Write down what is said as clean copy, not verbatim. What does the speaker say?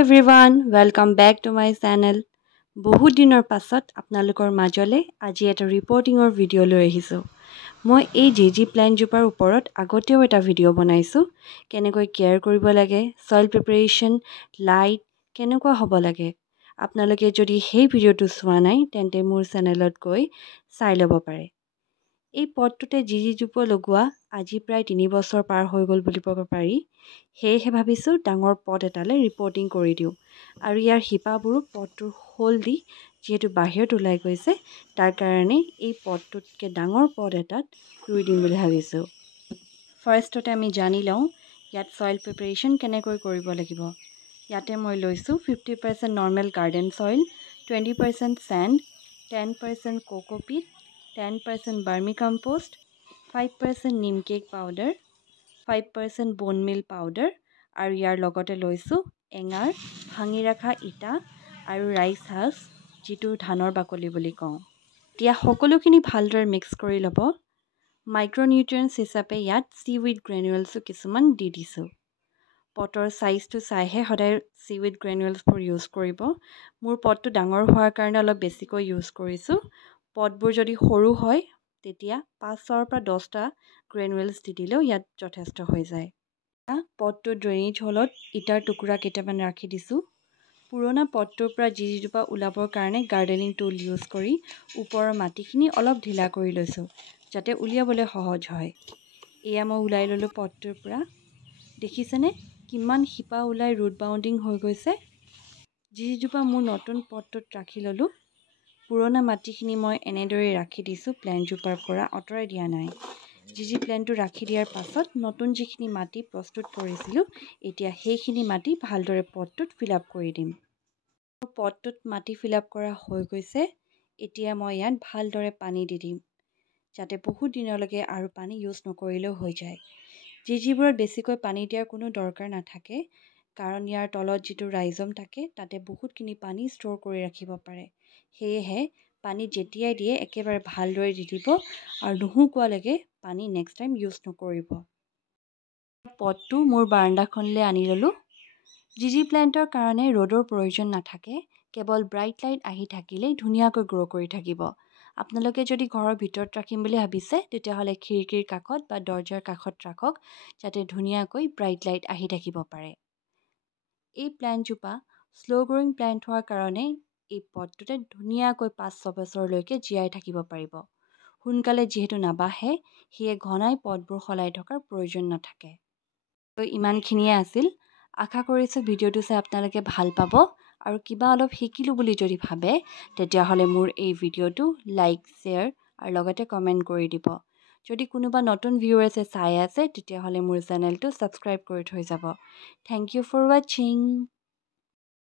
everyone, welcome back to my channel. বহুত দিনৰ পাছত আপোনালোকৰ মাজলে আজি এটা ৰিপৰ্টিংৰ ভিডিঅ' লৈ আহিছো। মই এই জিজি প্লান্ট জোপাৰ ওপৰত আগতেও এটা ভিডিঅ' বনাইছো। কেনেকৈ কেয়াৰ কৰিব লাগে, সয়েল প্ৰিপাৰেচন, লাইট কেনেকুৱা হ'ব লাগে। আপোনালোকে যদি সেই ভিডিঅ'টো চোৱা নাই তেন্তে মোৰ চেনেলত গৈ চাই ল'ব পাৰে। এই পটটোতে জিজি জোপা লগোৱা আজি প্ৰায় 3 বছৰ পাৰ হৈ গ'ল বুলি ক'ব পাৰি। সেয়েহে ভাবিছোঁ ডাঙৰ পট এটালে ৰিপৰ্টিং কৰি দিওঁ আৰু ইয়াৰ শিপাবোৰো পটটোৰ হোল দি যিহেতু বাহিৰত ওলাই গৈছে তাৰ কাৰণে এই পটটোতকৈ ডাঙৰ পট এটাত ৰুই দিম বুলি ভাবিছোঁ। ফাৰ্ষ্টতে আমি জানি লওঁ ইয়াত সয়েল প্ৰিপাৰেচন কেনেকৈ কৰিব লাগিব। ইয়াতে মই লৈছোঁ 50% normal garden soil, 20% sand, 10% cocopeat, 10% vermi compost, 5% neem cake powder, 5% বোন মিল পাউডাৰ আৰু ইয়াৰ লগতে লৈছোঁ এঙাৰ, ভাঙি ৰখা ইটা আৰু ৰাইচ হাছ যিটো ধানৰ বাকলি বুলি কওঁ। এতিয়া সকলোখিনি ভালদৰে মিক্স কৰি ল'ব। মাইক্ৰ'নিউট্ৰিয়েণ্টছ হিচাপে ইয়াত চিউইড গ্ৰেনুৱেলছো কিছুমান দি দিছোঁ। পটৰ চাইজটো চাইহে সদায় চিউইড গ্ৰেনুৱেলছবোৰ ইউজ কৰিব। মোৰ পটটো ডাঙৰ হোৱাৰ কাৰণে অলপ বেছিকৈ ইউজ কৰিছোঁ। পটবোৰ যদি সৰু হয় তেতিয়া 5ৰ পৰা 10টা গ্ৰেনুৱেলছ দি দিলেও ইয়াত যথেষ্ট হৈ যায়। পটটো ড্ৰেইনেজ হলত ইটাৰ টুকুৰা কেইটামান ৰাখি দিছোঁ। পুৰণা পটটোৰ পৰা জিজিজোপা ওলাবৰ কাৰণে গাৰ্ডেনিং টুল ইউজ কৰি ওপৰৰ মাটিখিনি অলপ ঢিলা কৰি লৈছোঁ যাতে উলিয়াবলৈ সহজ হয়। এয়া মই ওলাই ল'লোঁ পটটোৰ পৰা। দেখিছেনে কিমান শিপা ওলাই ৰুট বাউণ্ডিং হৈ গৈছে। জিজিজোপা মোৰ নতুন পটটোত ৰাখি ল'লোঁ। পুৰণা মাটিখিনি মই এনেদৰে ৰাখি দিছোঁ, প্লেণ্টজোপাৰ পৰা আঁতৰাই দিয়া নাই। জিজি প্লেণ্টটো ৰাখি দিয়াৰ পাছত নতুন যিখিনি মাটি প্ৰস্তুত কৰিছিলোঁ এতিয়া সেইখিনি মাটি ভালদৰে পটটোত ফিল আপ কৰি দিম। পটটোত মাটি ফিল আপ কৰা হৈ গৈছে। এতিয়া মই ইয়াত ভালদৰে পানী দি দিম যাতে বহুত দিনলৈকে আৰু পানী ইউজ নকৰিলেও হৈ যায়। জিজিবোৰত বেছিকৈ পানী দিয়াৰ কোনো দৰকাৰ নাথাকে কাৰণ ইয়াৰ তলত যিটো ৰাইজম থাকে তাতে বহুতখিনি পানী ষ্ট'ৰ কৰি ৰাখিব পাৰে। সেয়েহে পানী যেতিয়াই দিয়ে একেবাৰে ভালদৰে দি দিব আৰু নুশুকোৱালৈকে পানী নেক্সট টাইম ইউজ নকৰিব। পটটো মোৰ বাৰাণ্ডাখনলৈ আনি ল'লোঁ। জিজি প্লেণ্টৰ কাৰণে ৰ'দৰ প্ৰয়োজন নাথাকে, কেৱল ব্ৰাইট লাইট আহি থাকিলেই ধুনীয়াকৈ গ্ৰ' কৰি থাকিব। আপোনালোকে যদি ঘৰৰ ভিতৰত ৰাখিম বুলি ভাবিছে তেতিয়াহ'লে খিৰিকীৰ কাষত বা দৰ্জাৰ কাষত ৰাখক যাতে ধুনীয়াকৈ ব্ৰাইট লাইট আহি থাকিব পাৰে। এই প্লেণ্টজোপা শ্ল' গ্ৰ'য়িং প্লেণ্ট হোৱাৰ কাৰণে এই পটটোতে ধুনীয়াকৈ 5-6 বছৰলৈকে জীয়াই থাকিব পাৰিব। সোনকালে যিহেতু নাবাঢ়ে সেয়ে ঘনাই পটবোৰ সলাই থকাৰ প্ৰয়োজন নাথাকে। ইমানখিনিয়ে আছিল। আশা কৰিছোঁ ভিডিঅ'টো চাই আপোনালোকে ভাল পাব আৰু কিবা অলপ শিকিলোঁ বুলি যদি ভাবে তেতিয়াহ'লে মোৰ এই ভিডিঅ'টো লাইক, শ্বেয়াৰ আৰু লগতে কমেণ্ট কৰি দিব। যদি কোনোবা নতুন ভিউৱাৰ্ছে চাই আছে তেতিয়াহ'লে মোৰ চেনেলটো ছাবস্ক্ৰাইব কৰি থৈ যাব। থেংক ইউ ফৰ ৱাচিং।